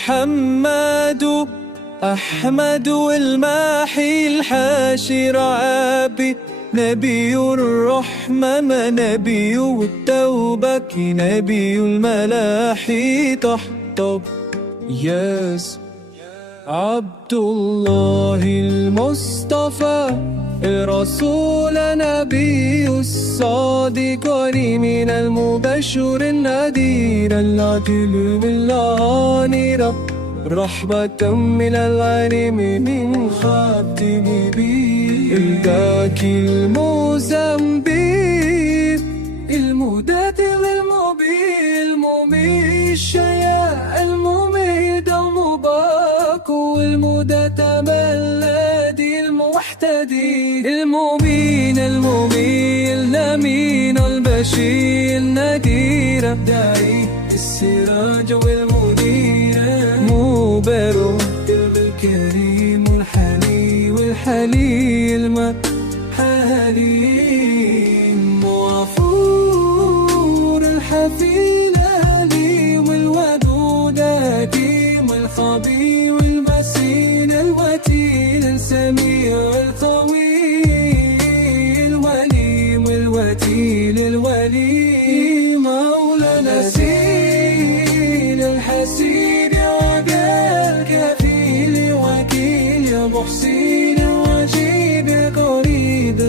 محمد أحمد الماحي الحاشر عابد نبي الرحمة نبي التوبة نبي الملاحي تحت ياس عبد الله المصطفى الرسول نبي الصادق من المبشر النذير العدل بالله رحمة من العلم من خاتم الباكي المزمبير المداتل المبين الشياء المميد المباك المدتم الذي المحتدي المبين الأمين البشير النذير الداعي السراج والمنير مبارك الكريم الحليم الحليم وغفور الحفي العليم الودود الحكيم الخبير المسين الوتيل السميع القوي الوليم الوتيل الولي مولانا سين الحسين الكفيل وكيل محسن وجيب قريب